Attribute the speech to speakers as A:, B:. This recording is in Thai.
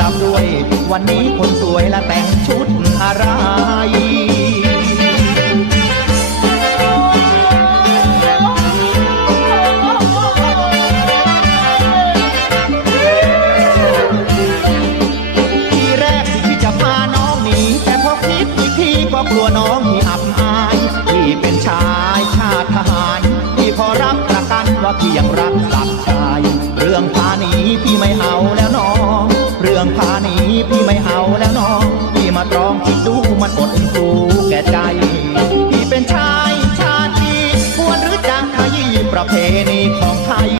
A: รับด้วย วันนี้คนสวยและแต่งชุดอะไรทีแรกที่จะพาน้องหนีแต่พอคิดอีกทีก็กลัวน้องที่อับอายที่เป็นชายชาติทหาร ที่พอรับประกันว่าพี่ยังรักสักชายูแก่ใจที่เป็นชายชาติควรหรือจังให้ประเพณี